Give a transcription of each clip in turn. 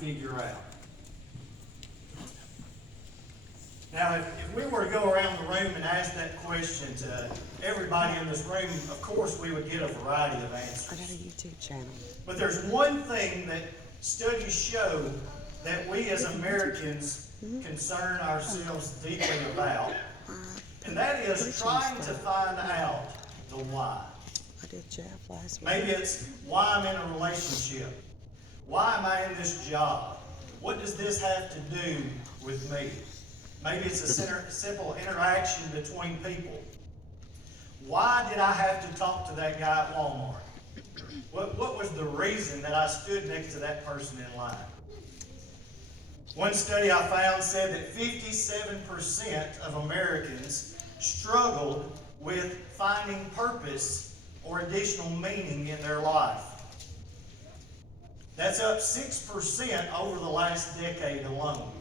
figure out. Now, if we were to go around the room and ask that question to everybody in this room, of course we would get a variety of answers. I got a YouTube channel. But there's one thing that studies show that we as Americans concern ourselves deeply about, and that is trying to find out the why. I did Jeff last week. Maybe it's why I'm in a relationship. Why am I in this job? What does this have to do with me? Maybe it's a simple interaction between people. Why did I have to talk to that guy at Walmart? What was the reason that I stood next to that person in line? One study I found said that 57% of Americans struggled with finding purpose or additional meaning in their life. That's up 6% over the last decade alone.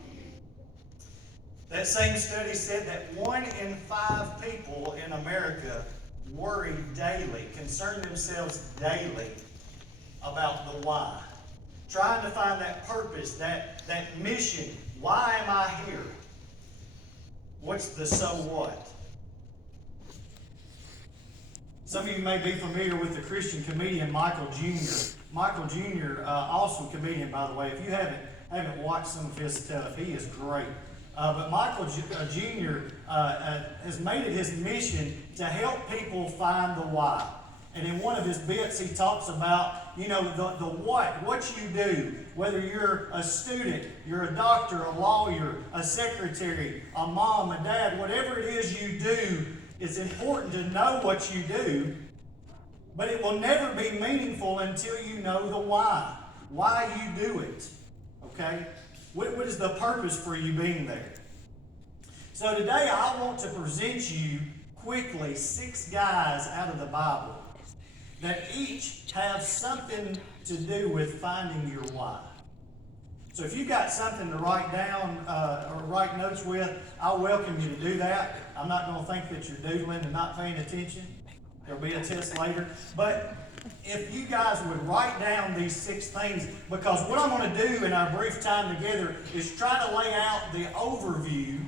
That same study said that 1 in 5 people in America worry daily, concern themselves daily about the why. Trying to find that purpose, that mission. Why am I here? What's the so what? Some of you may be familiar with the Christian comedian Michael Jr. Michael Jr., awesome comedian, by the way. If you haven't watched some of his stuff, he is great. But Michael Jr. Has made it his mission to help people find the why. And in one of his bits, he talks about, the what you do, whether you're a student, you're a doctor, a lawyer, a secretary, a mom, a dad, whatever it is you do, it's important to know what you do, but it will never be meaningful until you know the why you do it, okay? What is the purpose for you being there? So today I want to present you quickly 6 guys out of the Bible that each have something to do with finding your why. So if you've got something to write down or write notes with, I welcome you to do that. I'm not going to think that you're doodling and not paying attention. There'll be a test later. But if you guys would write down these 6 things, because what I'm going to do in our brief time together is try to lay out the overview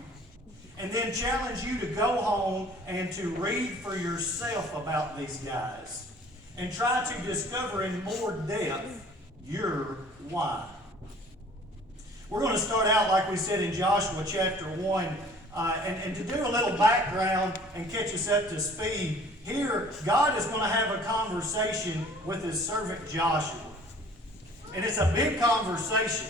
and then challenge you to go home and to read for yourself about these guys and try to discover in more depth your why. We're going to start out, like we said, in Joshua chapter 1, and to do a little background and catch us up to speed. Here, God is going to have a conversation with his servant Joshua. And it's a big conversation.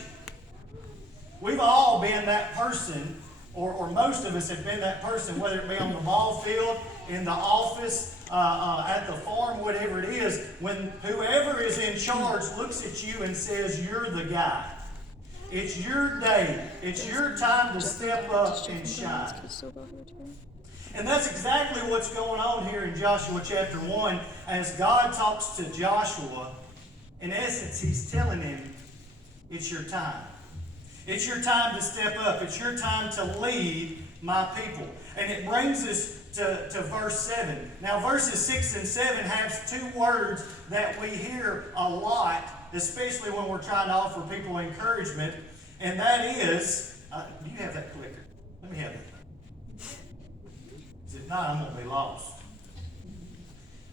We've all been that person, or most of us have been that person, whether it be on the ball field, in the office, at the farm, whatever it is, when whoever is in charge looks at you and says, you're the guy. It's your day. It's your time to step up and shine. And that's exactly what's going on here in Joshua chapter 1 as God talks to Joshua. In essence, he's telling him, it's your time. It's your time to step up. It's your time to lead my people. And it brings us to verse 7. Now, verses 6 and 7 have 2 words that we hear a lot, especially when we're trying to offer people encouragement, and that is, do you have that clicker? Let me have that. If not, I'm going to be lost.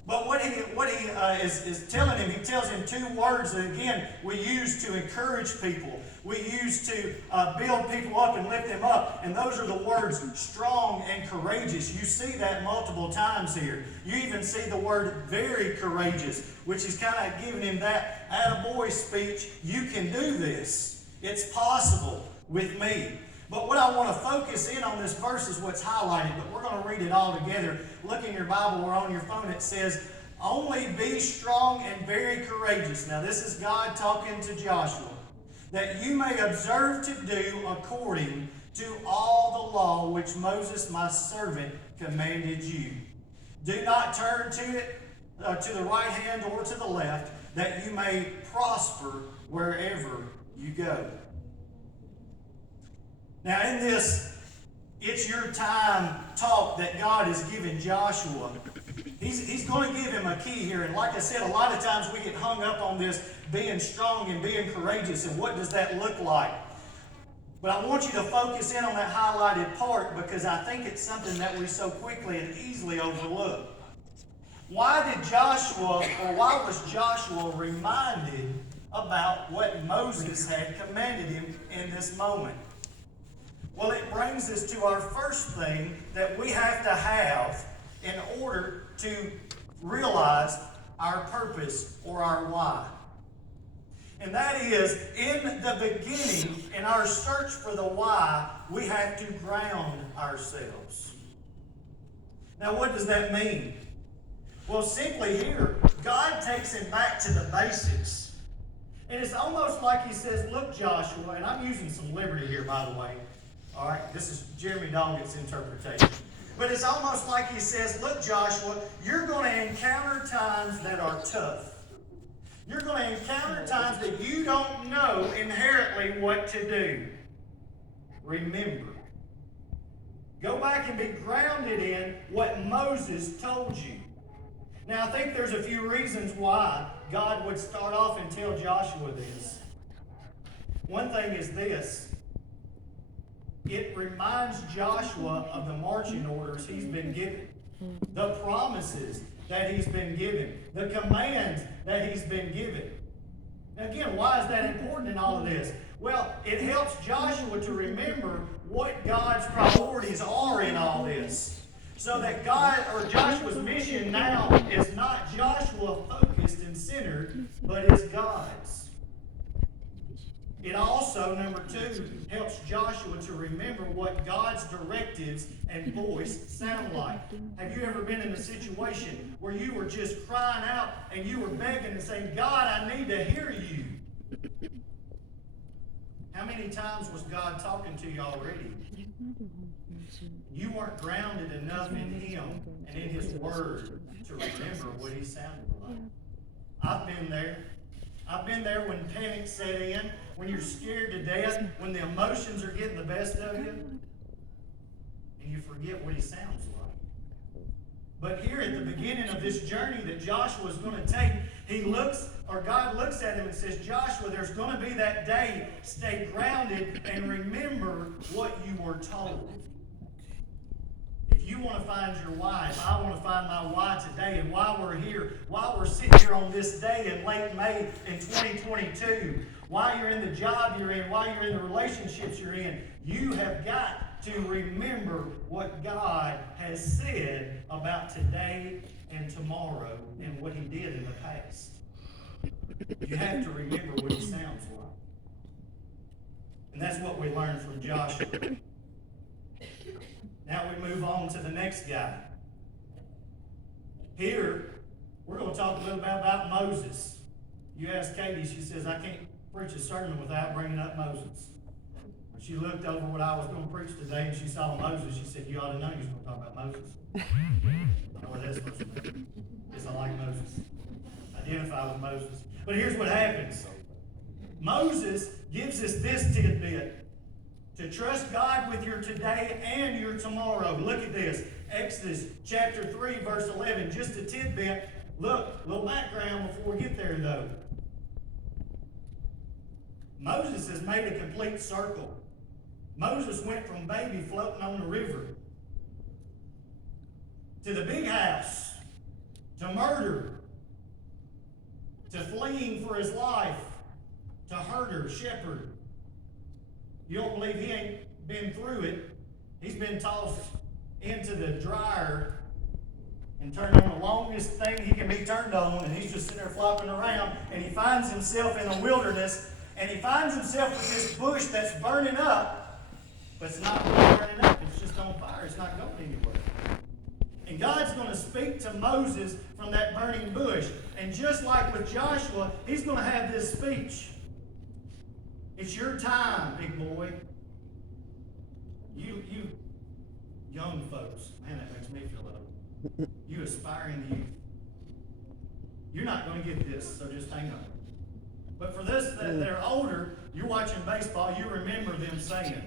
But what he is telling him, he tells him 2 words that, again, we use to encourage people. We use to build people up and lift them up. And those are the words strong and courageous. You see that multiple times here. You even see the word very courageous, which is kind of giving him that attaboy speech. You can do this. It's possible with me. But what I want to focus in on this verse is what's highlighted, but we're going to read it all together. Look in your Bible or on your phone. It says, only be strong and very courageous. Now this is God talking to Joshua. That you may observe to do according to all the law which Moses my servant commanded you. Do not turn to it to the right hand or to the left, that you may prosper wherever you go. Now in this, it's your time talk that God has given Joshua, He's going to give him a key here. And like I said, a lot of times we get hung up on this being strong and being courageous. And what does that look like? But I want you to focus in on that highlighted part because I think it's something that we so quickly and easily overlook. Why was Joshua reminded about what Moses had commanded him in this moment? Well, it brings us to our first thing that we have to have in order to realize our purpose or our why. And that is, in the beginning, in our search for the why, we have to ground ourselves. Now, what does that mean? Well, simply here, God takes him back to the basics. And it's almost like he says, look, Joshua, and I'm using some liberty here, by the way. All right, this is Jeremy Doggett's interpretation. But it's almost like he says, look, Joshua, you're going to encounter times that are tough. You're going to encounter times that you don't know inherently what to do. Remember. Go back and be grounded in what Moses told you. Now, I think there's a few reasons why God would start off and tell Joshua this. One thing is this. It reminds Joshua of the marching orders he's been given, the promises that he's been given, the commands that he's been given. Now again, why is that important in all of this? Well, it helps Joshua to remember what God's priorities are in all this. So that Joshua's mission now is not Joshua focused and centered, but is God's. It also, number two, helps Joshua to remember what God's directives and voice sound like. Have you ever been in a situation where you were just crying out and you were begging and saying, God, I need to hear you? How many times was God talking to you already? You weren't grounded enough in Him and in His Word to remember what He sounded like. I've been there. I've been there when panic set in, when you're scared to death, when the emotions are getting the best of you, and you forget what He sounds like. But here at the beginning of this journey that Joshua is going to take, God looks at him and says, Joshua, there's going to be that day. Stay grounded and remember what you were told. If you want to find your why, if I want to find my why today, and why we're here, why we're sitting here on this day in late May in 2022, why you're in the job you're in, why you're in the relationships you're in, you have got to remember what God has said about today and tomorrow and what He did in the past. You have to remember what He sounds like. And that's what we learned from Joshua. Now we move on to the next guy. Here, we're going to talk a little bit about Moses. You ask Katie, she says, I can't preach a sermon without bringing up Moses. When she looked over what I was going to preach today and she saw Moses, she said, you ought to know you was going to talk about Moses. I know what that's supposed to mean. Because I like Moses. Identify with Moses. But here's what happens. Moses gives us this tidbit. To trust God with your today and your tomorrow. Look at this. Exodus chapter 3, verse 11. Just a tidbit. Look, a little background before we get there, though. Moses has made a complete circle. Moses went from baby floating on the river to the big house, to murder, to fleeing for his life, to herder, shepherd. You don't believe he ain't been through it. He's been tossed into the dryer and turned on the longest thing he can be turned on, and he's just sitting there flopping around, and he finds himself in the wilderness, and he finds himself with this bush that's burning up, but it's not really burning up. It's just on fire. It's not going anywhere. And God's going to speak to Moses from that burning bush. And just like with Joshua, he's going to have this speech. It's your time, big boy. You young folks, man, that makes me feel old. You aspiring youth. You're not going to get this, so just hang on. But for this that are older, you're watching baseball, you remember them saying,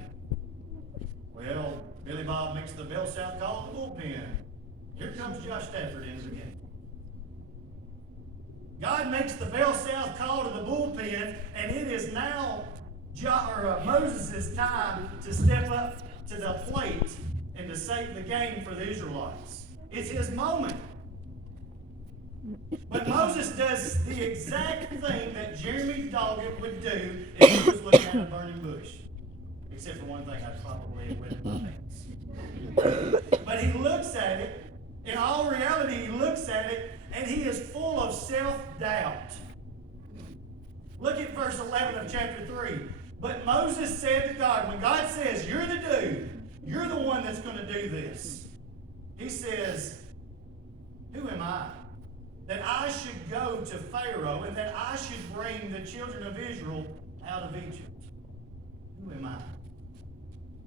well, Billy Bob makes the Bell South call the bullpen. Here comes Josh Stafford in again. God makes the Bell South call to the bullpen, and it is now Moses' time to step up to the plate and to save the game for the Israelites. It's his moment. But Moses does the exact thing that Jeremy Doggett would do if he was looking at a burning bush. Except for one thing, I'd probably have wet my pants. But he looks at it, in all reality, he looks at it, and he is full of self-doubt. Look at verse 11 of chapter 3. But Moses said to God, when God says, you're the dude, you're the one that's going to do this, he says, who am I? That I should go to Pharaoh and that I should bring the children of Israel out of Egypt. Who am I?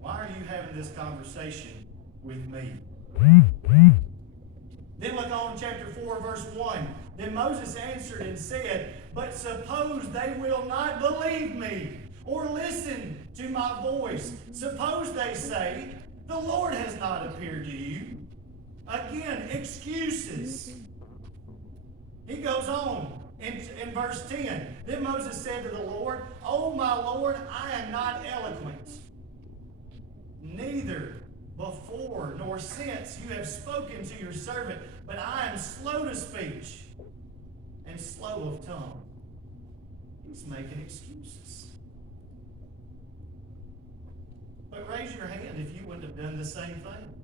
Why are you having this conversation with me? Then look on chapter 4, verse 1. Then Moses answered and said, but suppose they will not believe me or listen to my voice. Suppose they say, the Lord has not appeared to you. Again, excuses. He goes on in verse 10. Then Moses said to the Lord, oh my Lord, I am not eloquent, neither before nor since you have spoken to your servant, but I am slow to speech and slow of tongue. He's making excuses. But raise your hand if you wouldn't have done the same thing.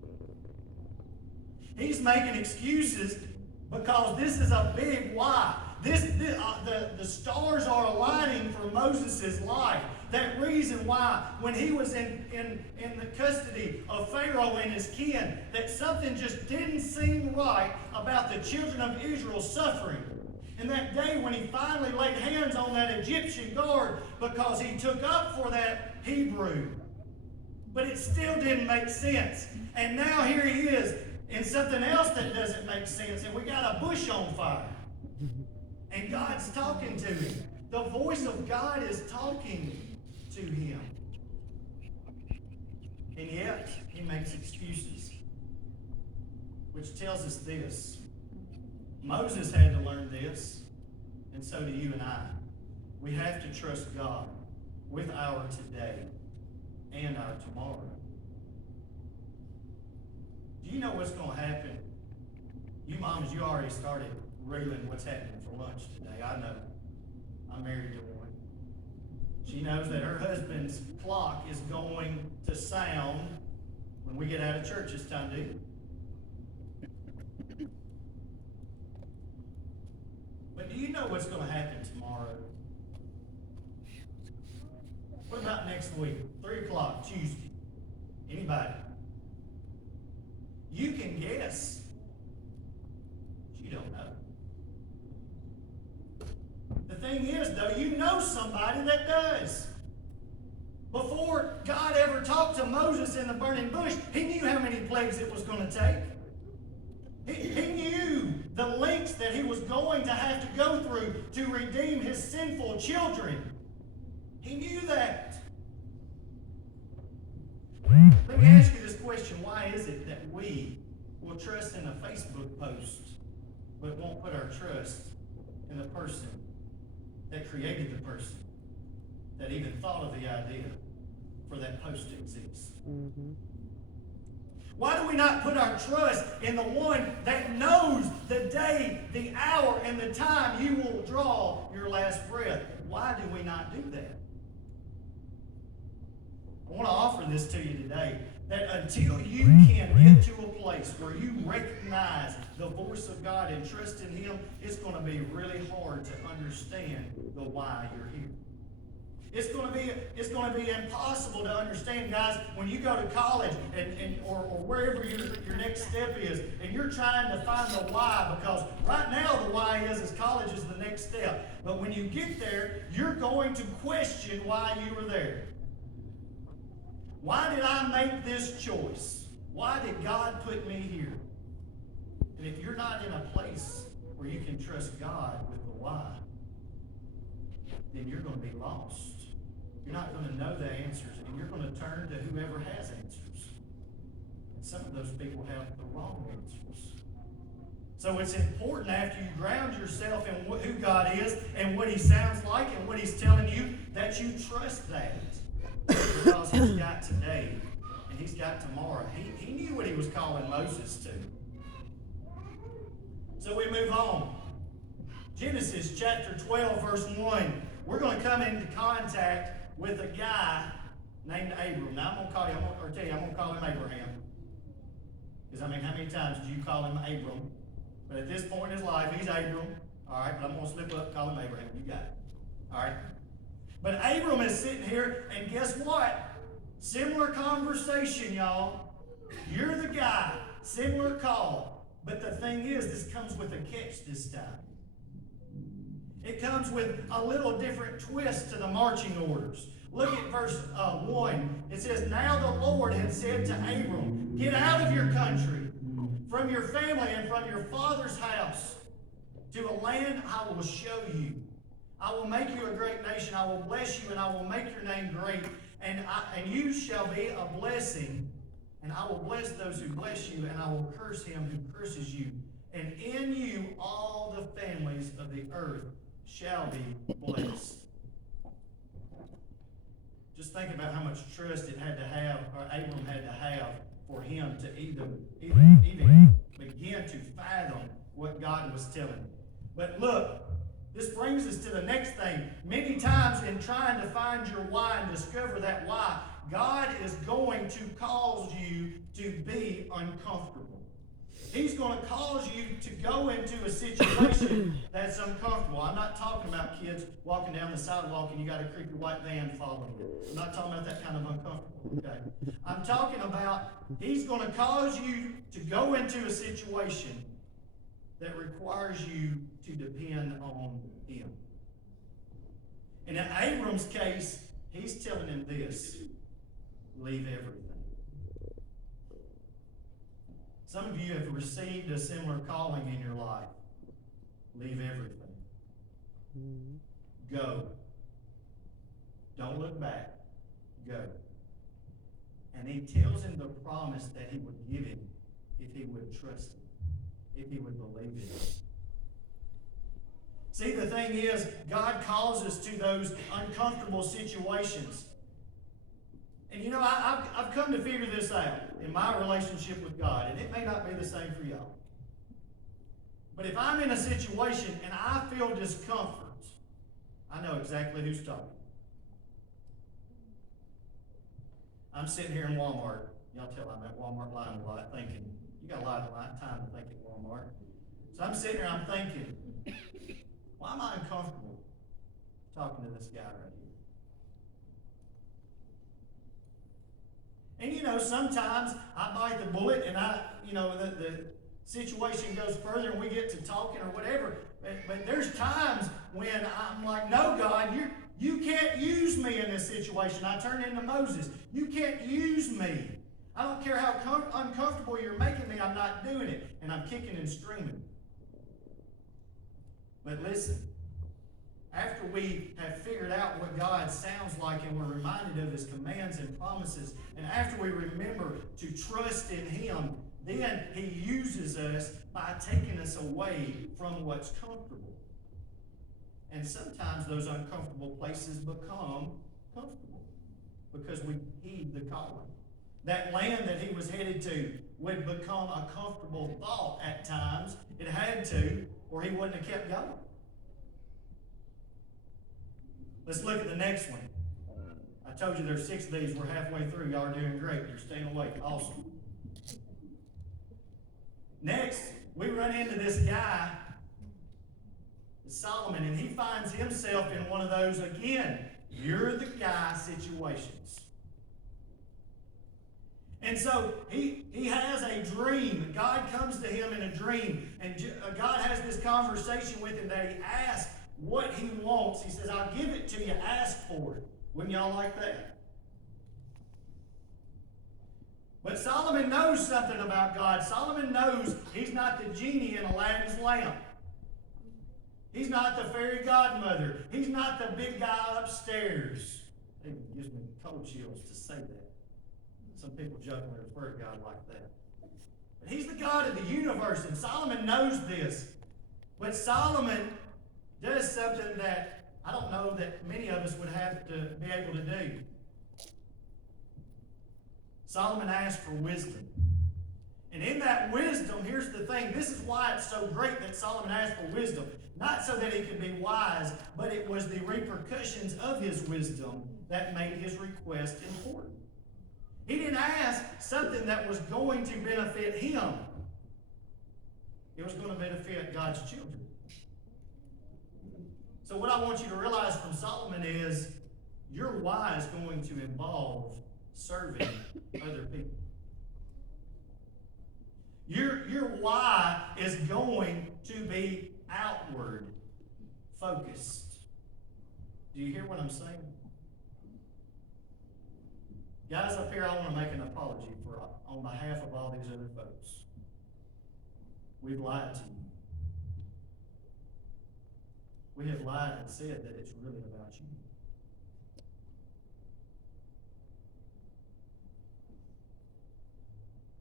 He's making excuses because this is a big why. The stars are aligning for Moses' life. That reason why, when he was in the custody of Pharaoh and his kin, that something just didn't seem right about the children of Israel suffering. And that day when he finally laid hands on that Egyptian guard because he took up for that Hebrew. But it still didn't make sense. And now here he is in something else that doesn't make sense. And we got a bush on fire. And God's talking to him. The voice of God is talking to him. And yet, he makes excuses. Which tells us this. Moses had to learn this. And so do you and I. We have to trust God with our today and our tomorrow. Do you know what's going to happen? You moms, you already started reeling what's happening for lunch today. I know. I'm married to one. She knows that her husband's clock is going to sound when we get out of church this time, do you? But do you know what's going to happen tomorrow? What about next week? 3 o'clock, Tuesday. Anybody? You can guess. But you don't know. The thing is, though, you know somebody that does. Before God ever talked to Moses in the burning bush, he knew how many plagues it was going to take. He knew the lengths that he was going to have to go through to redeem his sinful children. He knew that. Let me ask you this question. Why is it that we will trust in a Facebook post but won't put our trust in the person that created the person that even thought of the idea for that post to exist? Mm-hmm. Why do we not put our trust in the one that knows the day, the hour, and the time you will draw your last breath? Why do we not do that? I want to offer this to you today, that until you can get to a place where you recognize the voice of God and trust in Him, it's going to be really hard to understand the why you're here. It's going to be impossible to understand, guys, when you go to college or wherever your next step is, and you're trying to find the why, because right now the why is college is the next step. But when you get there, you're going to question why you were there. Why did I make this choice? Why did God put me here? And if you're not in a place where you can trust God with the why, then you're going to be lost. You're not going to know the answers, and you're going to turn to whoever has answers. And some of those people have the wrong answers. So it's important after you ground yourself in who God is and what He sounds like and what He's telling you, that you trust that. Because He's got today and He's got tomorrow. He knew what He was calling Moses to. So we move on. Genesis chapter 12, verse 1. We're going to come into contact with a guy named Abram. Now I'm going to call you, I'm going to call him Abraham. Because how many times do you call him Abram? But at this point in his life, he's Abram. All right, but I'm going to slip up and call him Abraham. You got it. All right. But Abram is sitting here, and guess what? Similar conversation, y'all. You're the guy. Similar call. But the thing is, this comes with a catch this time. It comes with a little different twist to the marching orders. Look at verse 1. It says, "Now the Lord had said to Abram, get out of your country, from your family and from your father's house, to a land I will show you. I will make you a great nation. I will bless you, and I will make your name great. And you shall be a blessing. And I will bless those who bless you, and I will curse him who curses you. And in you all the families of the earth shall be blessed." Just think about how much trust it had to have, or Abram had to have, for him to even begin to fathom what God was telling him. But look, this brings us to the next thing. Many times in trying to find your why and discover that why, God is going to cause you to be uncomfortable. He's going to cause you to go into a situation that's uncomfortable. I'm not talking about kids walking down the sidewalk and you got a creepy white van following you. I'm not talking about that kind of uncomfortable, okay? I'm talking about He's going to cause you to go into a situation that requires you to depend on Him. And in Abram's case, He's telling him this: leave everything. Some of you have received a similar calling in your life. Leave everything. Go. Don't look back. Go. And He tells him the promise that He would give him if he would trust Him, if he would believe in Him. See, the thing is, God calls us to those uncomfortable situations. And you know, I've come to figure this out in my relationship with God, and it may not be the same for y'all. But if I'm in a situation and I feel discomfort, I know exactly who's talking. I'm sitting here in Walmart. Y'all tell I'm at Walmart line a lot, thinking, you got a lot of time to think at Walmart. So I'm sitting here, I'm thinking, why am I uncomfortable talking to this guy right here? And you know, sometimes I bite the bullet and the situation goes further and we get to talking or whatever. But there's times when I'm like, no, God, you can't use me in this situation. I turn into Moses. You can't use me. I don't care how uncomfortable you're making me, I'm not doing it. And I'm kicking and screaming. But listen, after we have figured out what God sounds like and we're reminded of His commands and promises, and after we remember to trust in Him, then He uses us by taking us away from what's comfortable. And sometimes those uncomfortable places become comfortable because we heed the calling. That land that he was headed to would become a comfortable thought at times. It had to, or he wouldn't have kept going. Let's look at the next one. I told you there's 6 of these. We're halfway through. Y'all are doing great. You're staying awake. Awesome. Next, we run into this guy, Solomon, and he finds himself in one of those, again, you're the guy situations. And so he has a dream. God comes to him in a dream, and God has this conversation with him that he asks what he wants. He says, I'll give it to you, ask for it. Wouldn't y'all like that? But Solomon knows something about God. Solomon knows he's not the genie in Aladdin's lamp. He's not the fairy godmother. He's not the big guy upstairs. It gives me cold chills to say that. Some people jokingly refer to God like that. But he's the God of the universe, and Solomon knows this. But Solomon does something that I don't know that many of us would have to be able to do. Solomon asked for wisdom. And in that wisdom, here's the thing. This is why it's so great that Solomon asked for wisdom. Not so that he could be wise, but it was the repercussions of his wisdom that made his request important. He didn't ask something that was going to benefit him. It was going to benefit God's children. So what I want you to realize from Solomon is your why is going to involve serving other people. Your why is going to be outward focused. Do you hear what I'm saying? Guys up here, I want to make an apology on behalf of all these other folks. We've lied to you. We have lied and said that it's really about you.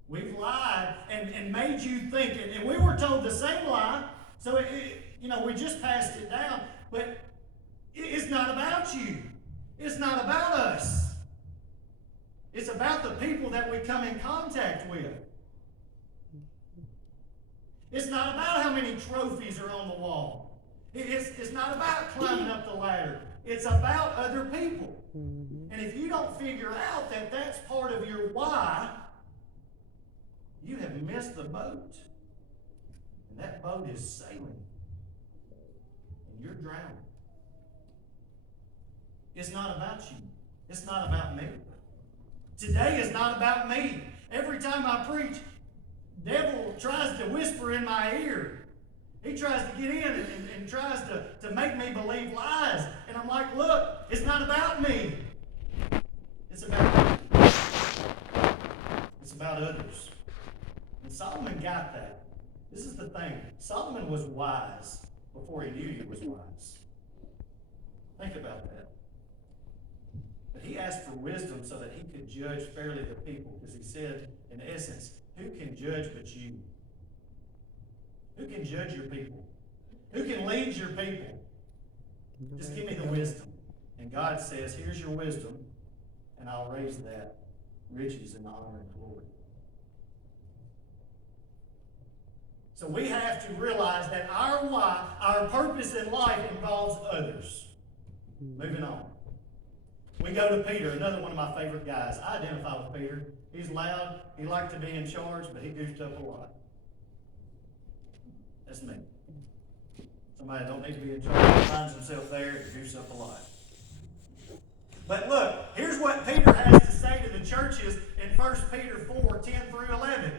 We've lied and made you think, and we were told the same lie, so we just passed it down, but it's not about you. It's not about us. It's about the people that we come in contact with. It's not about how many trophies are on the wall. It's not about climbing up the ladder. It's about other people. And if you don't figure out that that's part of your why, you have missed the boat. And that boat is sailing. And you're drowning. It's not about you. It's not about me. Today is not about me. Every time I preach, the devil tries to whisper in my ear. He tries to get in and tries to make me believe lies. And I'm like, look, it's not about me. It's about you. It's about others. And Solomon got that. This is the thing. Solomon was wise before he knew he was wise. Think about that. But he asked for wisdom so that he could judge fairly the people, because he said, in essence, who can judge but you? Who can judge your people? Who can lead your people? Just give me the wisdom. And God says, here's your wisdom, and I'll raise that riches and honor and glory. So we have to realize that our why, our purpose in life involves others. Moving on. We go to Peter, another one of my favorite guys. I identify with Peter. He's loud. He likes to be in charge, but he goofed up a lot. That's me. Somebody that don't need to be in charge finds himself there and goofs up a lot. But look, here's what Peter has to say to the churches in 1 Peter 4:10-11.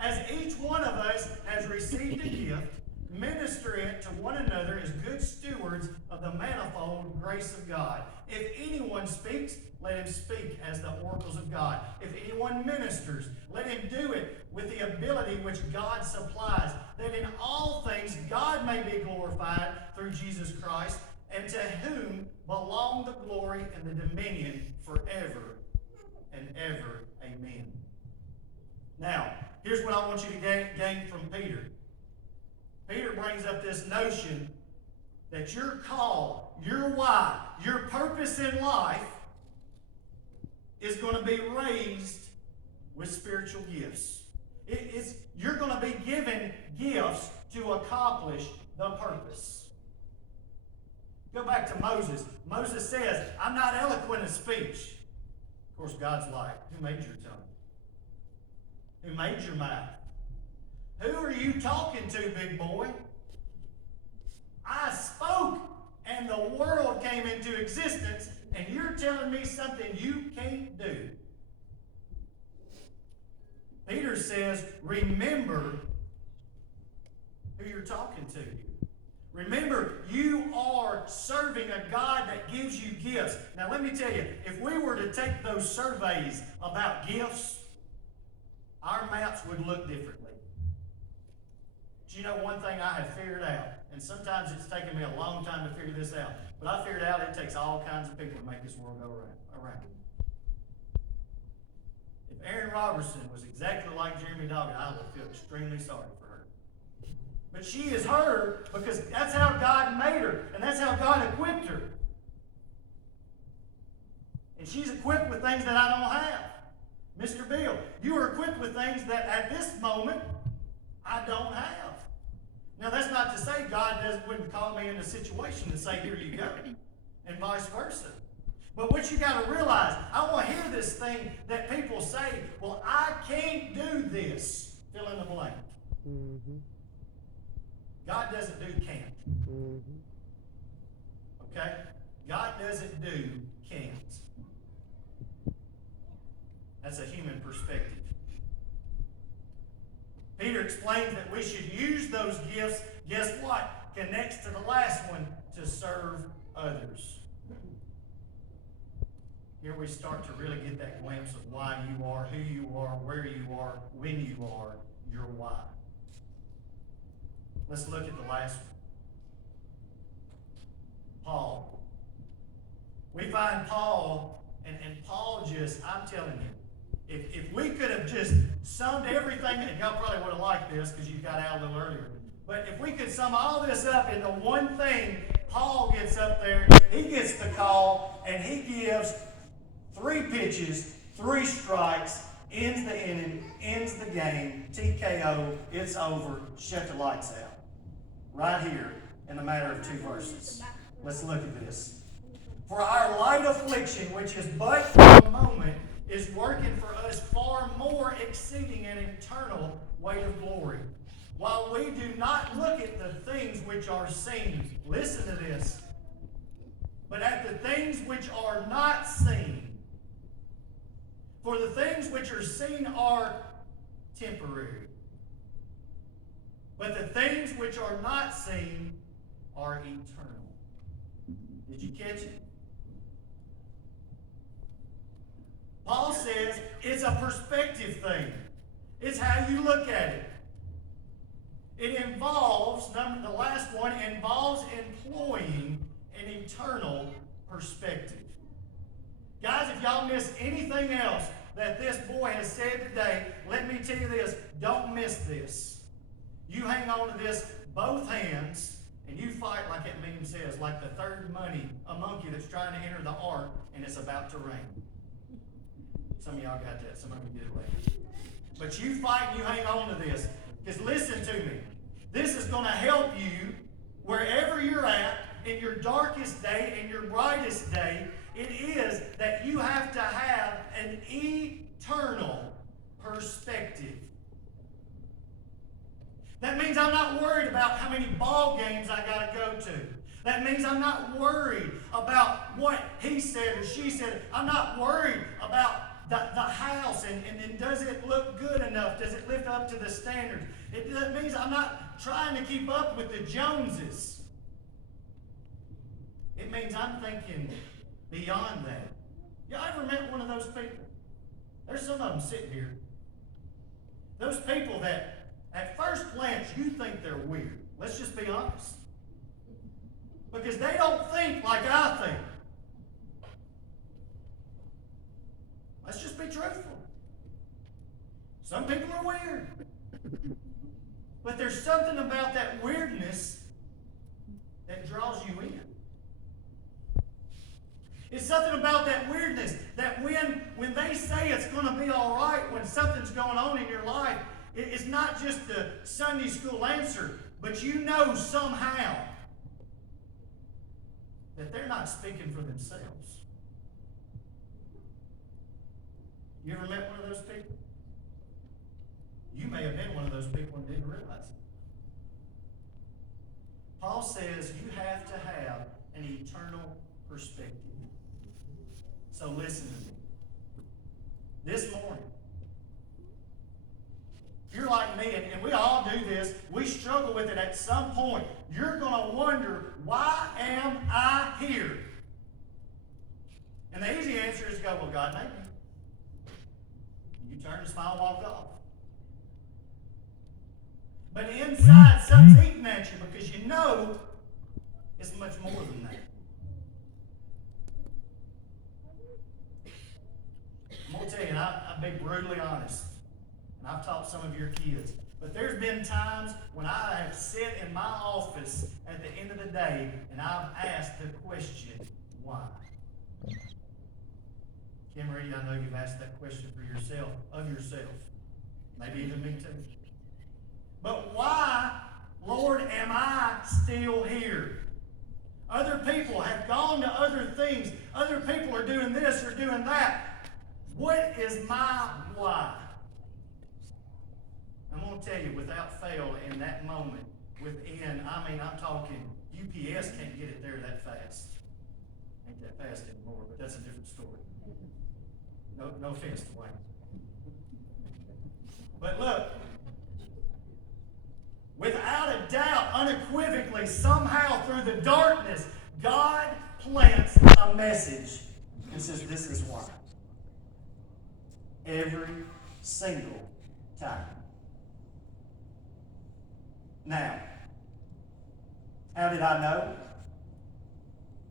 As each one of us has received a gift, minister it to one another as good stewards of the manifold grace of God. If anyone speaks, let him speak as the oracles of God. If anyone ministers, let him do it with the ability which God supplies, that in all things God may be glorified through Jesus Christ, and to whom belong the glory and the dominion forever and ever. Amen. Now, here's what I want you to gain from Peter. Peter brings up this notion that your call, your why, your purpose in life is going to be raised with spiritual gifts. You're going to be given gifts to accomplish the purpose. Go back to Moses. Moses says, I'm not eloquent of speech. Of course, God's like, who made your tongue? Who made your mouth? Who are you talking to, big boy? I spoke and the world came into existence, and you're telling me something you can't do. Peter says, remember who you're talking to. Remember, you are serving a God that gives you gifts. Now let me tell you, if we were to take those surveys about gifts, our maps would look differently. Do you know one thing I have figured out? And sometimes it's taken me a long time to figure this out. But I figured out it takes all kinds of people to make this world go around. If Erin Robertson was exactly like Jeremy Doggett, I would feel extremely sorry for her. But she is her because that's how God made her, and that's how God equipped her. And she's equipped with things that I don't have. Mr. Bill, you are equipped with things that at this moment I don't have. Now that's not to say God wouldn't call me in a situation to say, here you go, and vice versa. But what you got to realize, I want to hear this thing that people say, well, I can't do this. Fill in the blank. Mm-hmm. God doesn't do can't. Mm-hmm. Okay? God doesn't do can't. That's a human perspective. Peter explains that we should use those gifts, guess what? Connects to the last one, to serve others. Here we start to really get that glimpse of why you are, who you are, where you are, when you are, your why. Let's look at the last one. Paul. We find Paul, and Paul just, I'm telling you, if we could have just summed everything, and y'all probably would have liked this because you got out a little earlier, but if we could sum all this up into one thing, Paul gets up there, he gets the call, and he gives 3 pitches, 3 strikes, ends the inning, ends the game, TKO, it's over, shut the lights out. Right here in a matter of 2 verses. Let's look at this. For our light affliction, which is but for a moment, is working for us far more exceeding an eternal weight of glory. While we do not look at the things which are seen, listen to this, but at the things which are not seen. For the things which are seen are temporary, but the things which are not seen are eternal. Did you catch it? Paul says it's a perspective thing. It's how you look at it. It involves, the last one, involves employing an eternal perspective. Guys, if y'all miss anything else that this boy has said today, let me tell you this, don't miss this. You hang on to this both hands, and you fight like that meme says, like the third a monkey that's trying to enter the ark, and it's about to rain. Some of y'all got that, some of you did it later. But you fight and you hang on to this. Because listen to me, this is going to help you wherever you're at, in your darkest day, in your brightest day. It is that you have to have an eternal perspective. That means I'm not worried about how many ball games I got to go to. That means I'm not worried about what he said or she said. I'm not worried about the house and does it look good enough? Does it live up to the standards? That means I'm not trying to keep up with the Joneses. It means I'm thinking beyond that. Y'all ever met one of those people? There's some of them sitting here. Those people that at first glance you think they're weird. Let's just be honest. Because they don't think like I think. Let's just be truthful. Some people are weird. But there's something about that weirdness that draws you in. It's something about that weirdness that when they say it's going to be all right, when something's going on in your life, it's not just the Sunday school answer, but you know somehow that they're not speaking for themselves. You ever met one of those people? You may have been one of those people and didn't realize it. Paul says you have to have an eternal perspective. So listen to me. This morning, if you're like me, and we all do this, we struggle with it at some point. You're going to wonder, why am I here? And the easy answer is to go, well, God made me. You turn and smile, walk off. But inside, something's eating at you because you know it's much more than that. I'm going to tell tell you, and I'll be brutally honest, and I've taught some of your kids, but there's been times when I have sat in my office at the end of the day and I've asked the question, why? Kim Reedy, I know you've asked that question for yourself, of yourself. Maybe even me too. But why, Lord, am I still here? Other people have gone to other things. Other people are doing this or doing that. What is my why? I'm going to tell you, without fail, in that moment, I'm talking, UPS can't get it there that fast. Ain't that fast anymore, but that's a different story. No offense to Wayne. But look, without a doubt, unequivocally, somehow through the darkness, God plants a message and says, this is why. Every single time. Now, how did I know?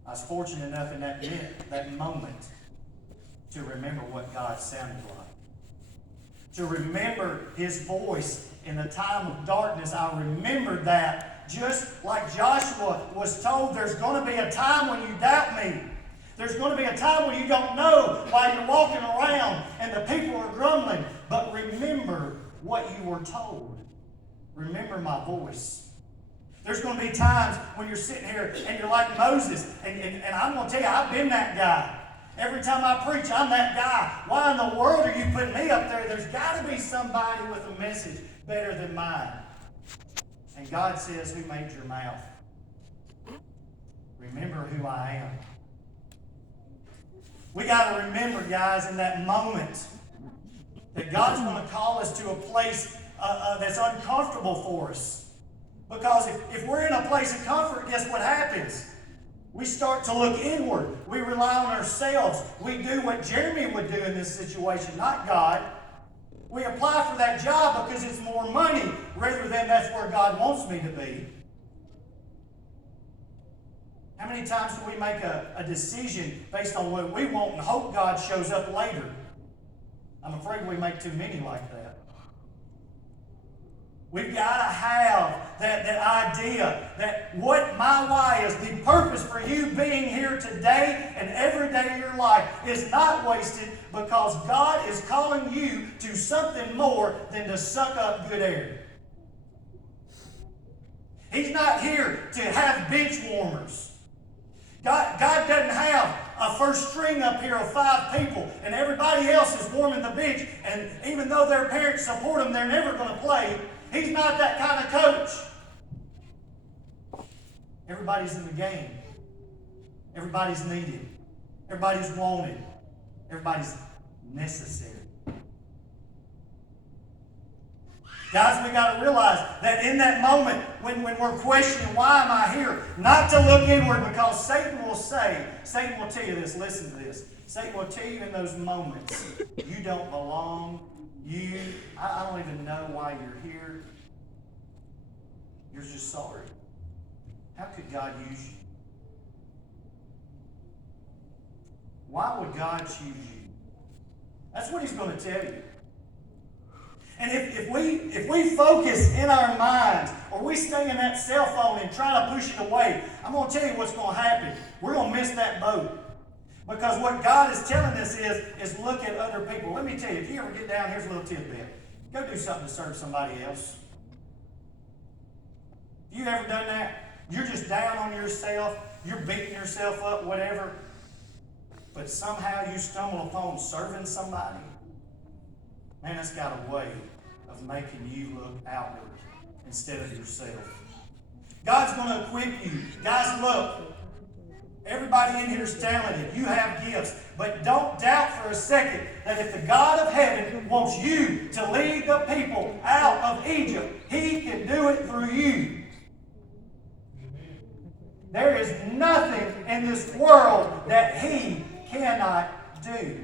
I was fortunate enough in that moment to remember what God sounded like. To remember His voice in the time of darkness. I remembered that, just like Joshua was told, there's going to be a time when you doubt me. There's going to be a time when you don't know while you're walking around and the people are grumbling. But remember what you were told. Remember my voice. There's going to be times when you're sitting here and you're like Moses. And I'm going to tell you, I've been that guy. Every time I preach, I'm that guy. Why in the world are you putting me up there? There's got to be somebody with a message better than mine. And God says, who made your mouth? Remember who I am. We got to remember, guys, in that moment that God's going to call us to a place that's uncomfortable for us. Because if we're in a place of comfort, guess what happens? We start to look inward. We rely on ourselves. We do what Jeremy would do in this situation, not God. We apply for that job because it's more money rather than that's where God wants me to be. How many times do we make a decision based on what we want and hope God shows up later? I'm afraid we make too many like that. We've got to have that idea that what my why is, the purpose for you being here today and every day of your life is not wasted because God is calling you to something more than to suck up good air. He's not here to have bench warmers. God doesn't have a first string up here of 5 people and everybody else is warming the bench, and even though their parents support them, they're never going to play. He's not that kind of coach. Everybody's in the game. Everybody's needed. Everybody's wanted. Everybody's necessary. Guys, we got to realize that in that moment when we're questioning, why am I here? Not to look inward, because Satan will tell you this, listen to this. Satan will tell you in those moments, you don't belong. I don't even know why you're here. You're just sorry. How could God use you? Why would God choose you? That's what He's going to tell you. And if we focus in our minds, or we stay in that cell phone and try to push it away, I'm going to tell you what's going to happen. We're going to miss that boat. Because what God is telling us is look at other people. Let me tell you, if you ever get down, here's a little tidbit. Go do something to serve somebody else. You ever done that? You're just down on yourself. You're beating yourself up, whatever. But somehow you stumble upon serving somebody. Man, that's got a way of making you look outward instead of yourself. God's going to equip you. Guys, look. Everybody in here is talented. You have gifts. But don't doubt for a second that if the God of heaven wants you to lead the people out of Egypt, He can do it through you. There is nothing in this world that He cannot do.